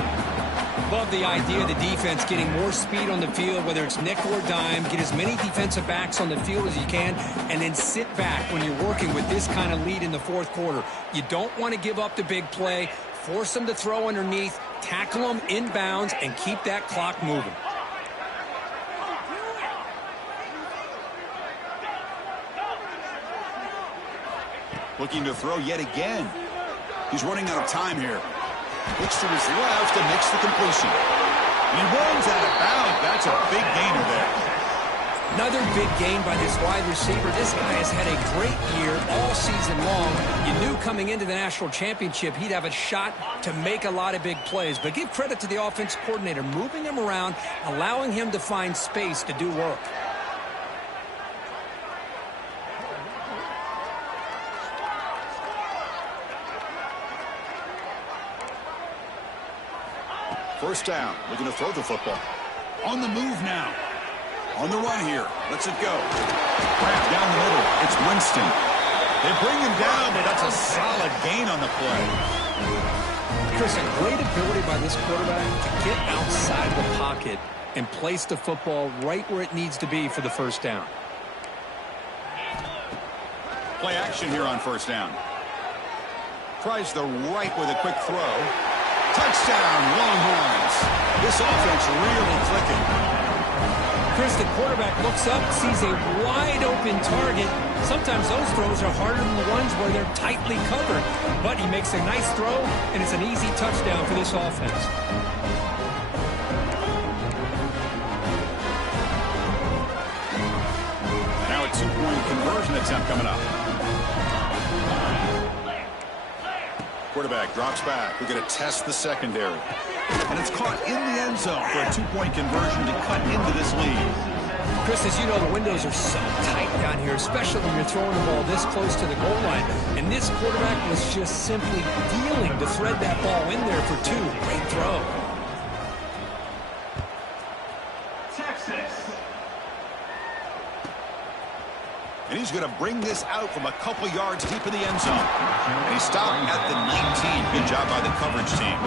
Love the idea of the defense getting more speed on the field, whether it's nickel or dime. Get as many defensive backs on the field as you can, and then sit back when you're working with this kind of lead in the fourth quarter. You don't want to give up the big play. Force them to throw underneath, tackle them inbounds, and keep that clock moving. Looking to throw yet again. He's running out of time here. Looks to his left and makes the completion. He runs out of bounds. That's a big gainer there. Another big gain by this wide receiver. This guy has had a great year all season long. You knew coming into the national championship he'd have a shot to make a lot of big plays. But give credit to the offense coordinator, moving him around, allowing him to find space to do work. First down, looking to throw the football. On the move now. On the run here. Lets it go. Wrapped down the middle. It's Winston. They bring him down, but that's a solid gain on the play. Chris, a great ability by this quarterback to get outside the pocket and place the football right where it needs to be for the first down. Play action here on first down. Tries the right with a quick throw. Touchdown, Longhorns. This offense really clicking. Chris, the quarterback looks up, sees a wide-open target. Sometimes those throws are harder than the ones where they're tightly covered. But he makes a nice throw, and it's an easy touchdown for this offense. Now a two-point conversion attempt coming up. Quarterback drops back. We're going to test the secondary. And it's caught in the end zone for a two-point conversion to cut into this lead. Chris, as you know, the windows are so tight down here, especially when you're throwing the ball this close to the goal line. And this quarterback was just simply dealing to thread that ball in there for two. Great throw. Texas. And he's going to bring this out from a couple yards deep in the end zone. And he stopped at the 19. Good job by the coverage team.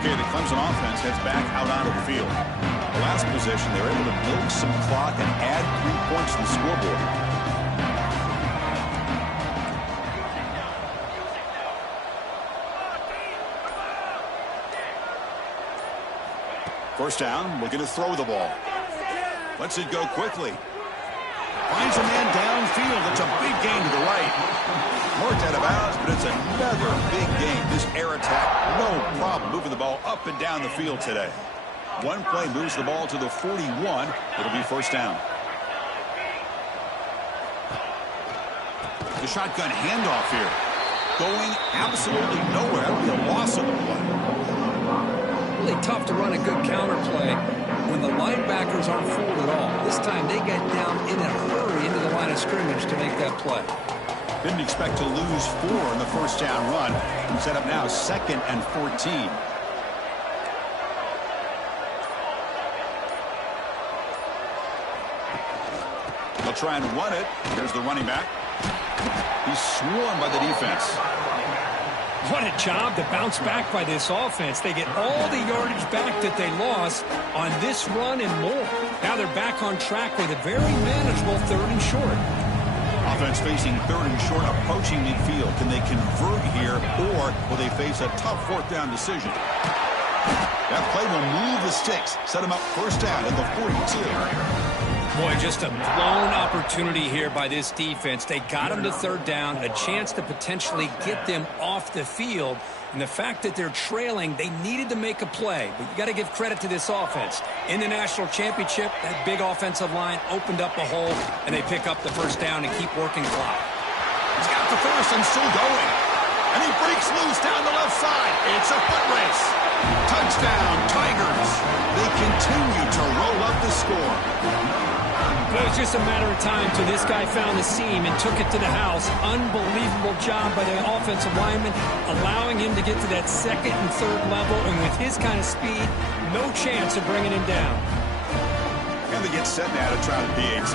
Okay, the Clemson offense heads back out onto the field. The last possession, they were able to milk some clock and add 3 points to the scoreboard. First down, looking to throw the ball. Lets it go quickly. Finds a man downfield. It's a big gain to the right. Marked out of bounds, but it's another big gain. This air attack, no problem moving the ball up and down the field today. One play moves the ball to the 41. It'll be first down. The shotgun handoff here. Going absolutely nowhere. That'll be a loss on the play. Really tough to run a good counter play when the linebackers aren't fooled at all. This time they get down in a hurry into the line of scrimmage to make that play. Didn't expect to lose 4 in the first down run. Set up now 2nd and 14. They'll try and run it. Here's the running back. He's swarmed by the defense. What a job to bounce back by this offense. They get all the yardage back that they lost on this run and more. Now they're back on track with a very manageable 3rd and short. Offense facing 3rd and short, approaching midfield. Can they convert here, or will they face a tough 4th down decision? That play will move the sticks. Set them up first down at the 42. Boy, just a blown opportunity here by this defense. They got them to 3rd down, a chance to potentially get them off the field. And the fact that they're trailing, they needed to make a play. But you got to give credit to this offense. In the national championship, that big offensive line opened up a hole, and they pick up the first down and keep working clock. He's got the first and still going. And he breaks loose down the left side. It's a foot race. Touchdown, Tigers. They continue to roll up the score. It was just a matter of time till this guy found the seam and took it to the house. Unbelievable job by the offensive lineman, allowing him to get to that 2nd and 3rd level. And with his kind of speed, no chance of bringing him down. And they get set now to try the PAT.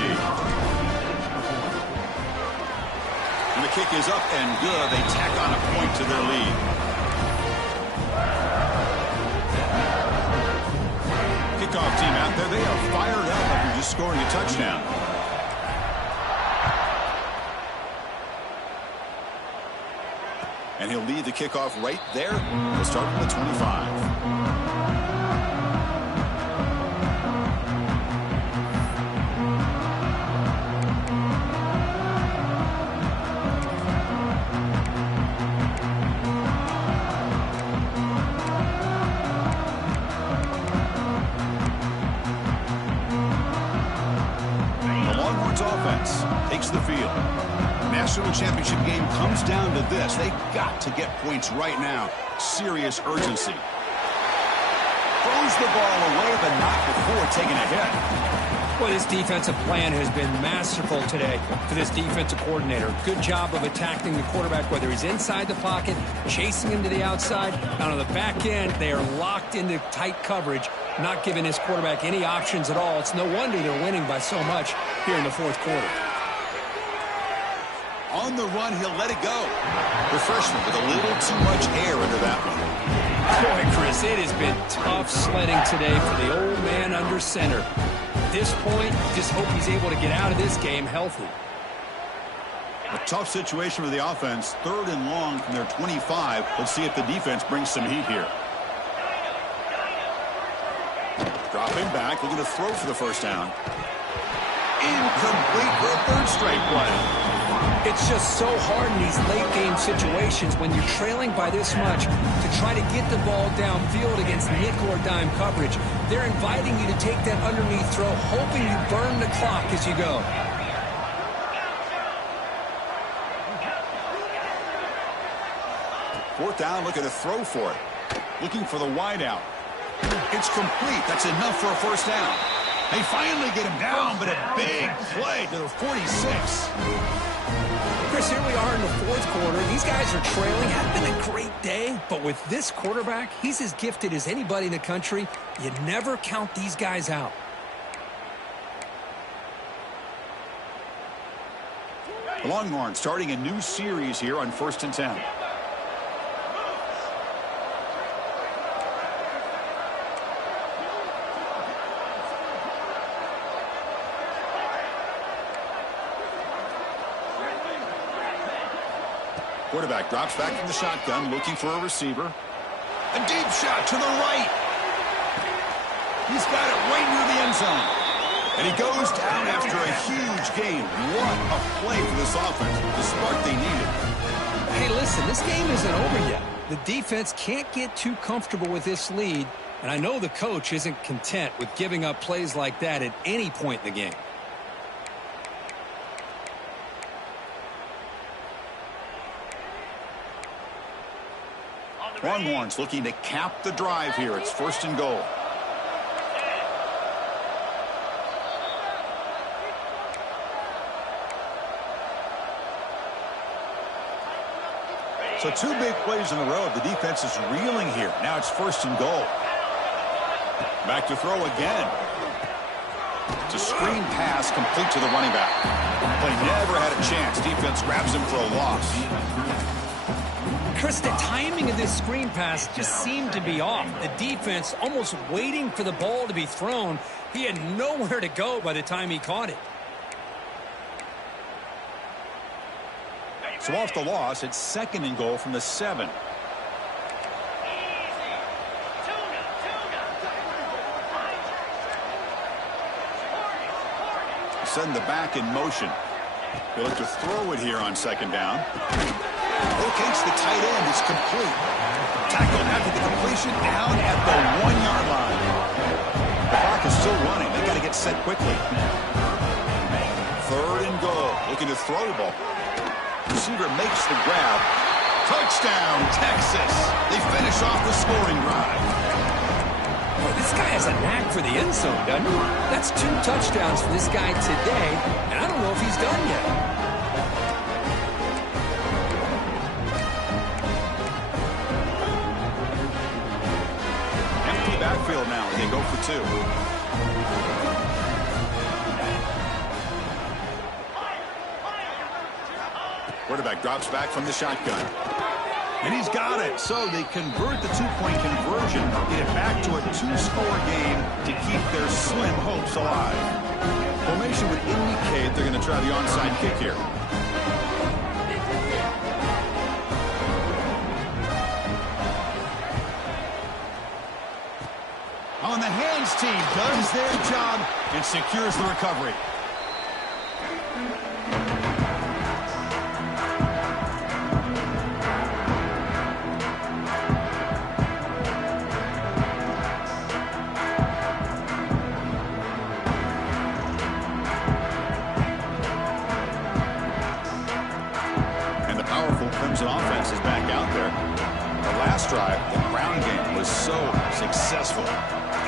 And the kick is up and good. They tack on a point to their lead. Kickoff team out there, they are fired up after just scoring a touchdown. And he'll lead the kickoff right there. He'll start from the 25. national championship game comes down to this. They've got to get points right now. Serious urgency. Throws the ball away, but not before taking a hit. Well, this defensive plan has been masterful today for this defensive coordinator. Good job of attacking the quarterback, whether he's inside the pocket, chasing him to the outside. And on the back end, they are locked into tight coverage, not giving his quarterback any options at all. It's no wonder they're winning by so much here in the fourth quarter. On the run, he'll let it go. The freshman with a little too much air into that one. Boy, Chris, it has been tough sledding today for the old man under center. At this point, just hope he's able to get out of this game healthy. A tough situation for the offense. 3rd and long from their 25. Let's see if the defense brings some heat here. Dropping back, looking to throw for the first down. Incomplete for a 3rd straight play. It's just so hard in these late-game situations when you're trailing by this much to try to get the ball downfield against nickel or dime coverage. They're inviting you to take that underneath throw, hoping you burn the clock as you go. 4th down, looking to throw for it. Looking for the wide out. It's complete. That's enough for a first down. They finally get him down, but a big play to the 46. Chris, here we are in the fourth quarter. These guys are trailing. Had been a great day, but with this quarterback, he's as gifted as anybody in the country. You never count these guys out. The Longhorns starting a new series here on 1st and 10. Quarterback drops back from the shotgun, looking for a receiver. A deep shot to the right. He's got it right near the end zone. And he goes down after a huge gain. What a play for this offense. The spark they needed. Hey, listen, this game isn't over yet. The defense can't get too comfortable with this lead, and I know the coach isn't content with giving up plays like that at any point in the game. Longhorns looking to cap the drive here. It's 1st and goal. So 2 big plays in a row. The defense is reeling here. Now it's 1st and goal. Back to throw again. It's a screen pass complete to the running back. Play never had a chance. Defense grabs him for a loss. Chris, the timing of this screen pass just seemed to be off. The defense almost waiting for the ball to be thrown. He had nowhere to go by the time he caught it. So off the loss, it's 2nd and goal from the 7. Send the back in motion. He'll look to throw it here on 2nd down. Locates the tight end. It's complete. Tackled after the completion down at the 1-yard line. The clock is still running. They got to get set quickly. 3rd and goal. Looking to throw the ball. Receiver makes the grab. Touchdown, Texas. They finish off the scoring drive. Boy, this guy has a knack for the end zone, doesn't he? That's 2 touchdowns for this guy today, and I don't know if he's done yet. Backfield now, and they go for 2. Quarterback drops back from the shotgun. And he's got it. So they convert the 2-point conversion, get it back to a 2-score game to keep their slim hopes alive. Formation would indicate they're going to try the onside kick here. On the hands team does their job and secures the recovery. last drive, the ground game was so successful.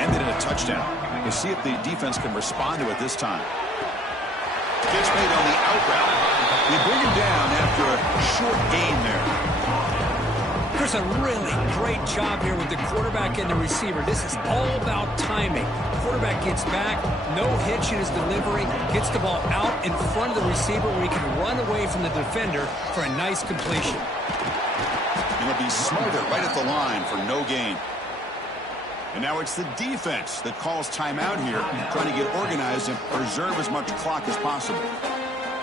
Ended in a touchdown. We'll see if the defense can respond to it this time. Catch made on the out route. They bring him down after a short gain there. There's a really great job here with the quarterback and the receiver. This is all about timing. Quarterback gets back, no hitch in his delivery, gets the ball out in front of the receiver where he can run away from the defender for a nice completion. And he'll be smothered right at the line for no gain. And now it's the defense that calls timeout here, trying to get organized and preserve as much clock as possible.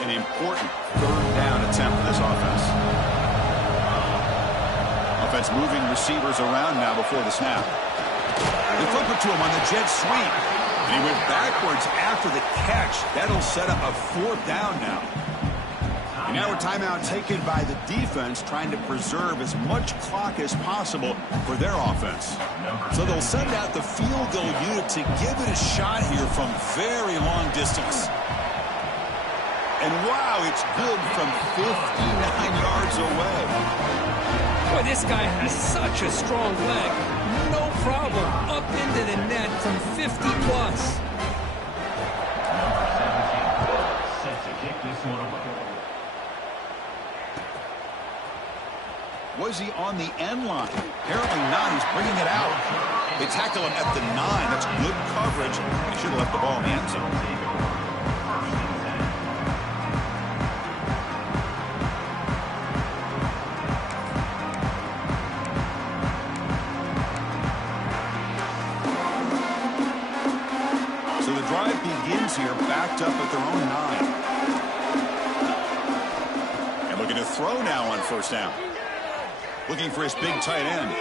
An important third down attempt for this offense. Offense moving receivers around now before the snap. They flip it to him on the jet sweep. And he went backwards after the catch. That'll set up a fourth down now. And now a timeout taken by the defense, trying to preserve as much clock as possible for their offense. So they'll send out the field goal unit to give it a shot here from very long distance. And wow, it's good from 59 yards away. Boy, this guy has such a strong leg. No problem. Up into the net from 50 plus. Set to kick this one away. Was he on the end line? Apparently not. He's bringing it out. They tackle him at the 9. That's good coverage. He should have left the ball in the end zone. So the drive begins here, backed up at their own 9. And looking to throw now on first down. Looking for his big tight end.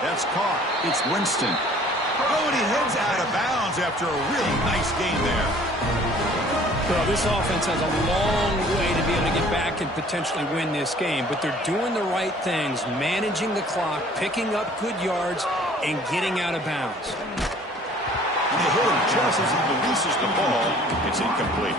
That's caught. It's Winston. Oh, and he heads out of bounds after a really nice gain there. Well, this offense has a long way to be able to get back and potentially win this game, but they're doing the right things, managing the clock, picking up good yards, and getting out of bounds. And they hit him just as he releases the ball. It's incomplete.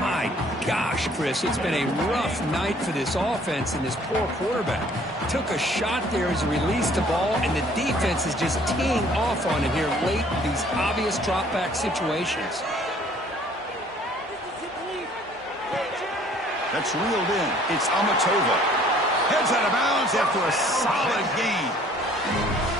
My gosh, Chris, it's been a rough night for this offense and this poor quarterback. Took a shot there as he released the ball, and the defense is just teeing off on it here late in these obvious drop-back situations. That's reeled in. It's Amatova. Heads out of bounds after a solid gain.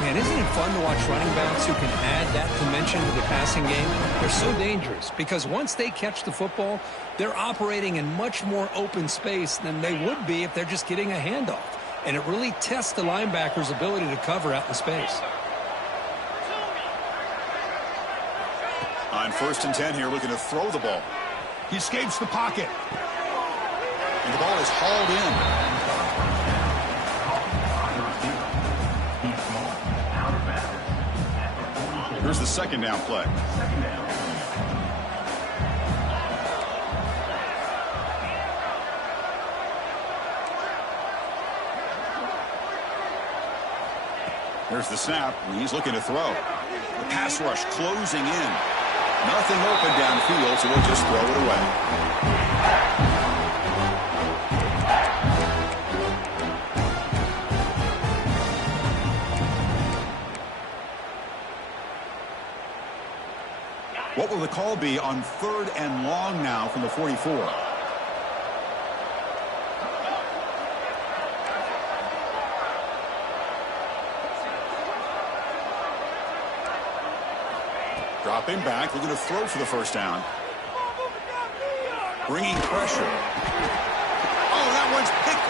Man, isn't it fun to watch running backs who can add that dimension to the passing game? They're so dangerous because once they catch the football, they're operating in much more open space than they would be if they're just getting a handoff. And it really tests the linebacker's ability to cover out in space. On 1st and 10 here, looking to throw the ball. He escapes the pocket. And the ball is hauled in. Here's the second down play. There's the snap. He's looking to throw. The pass rush closing in. Nothing open downfield, so we'll just throw it away. What will the call be on 3rd and long now from the 44? Dropping back, looking to throw for the first down. Bringing pressure. Oh, that one's picked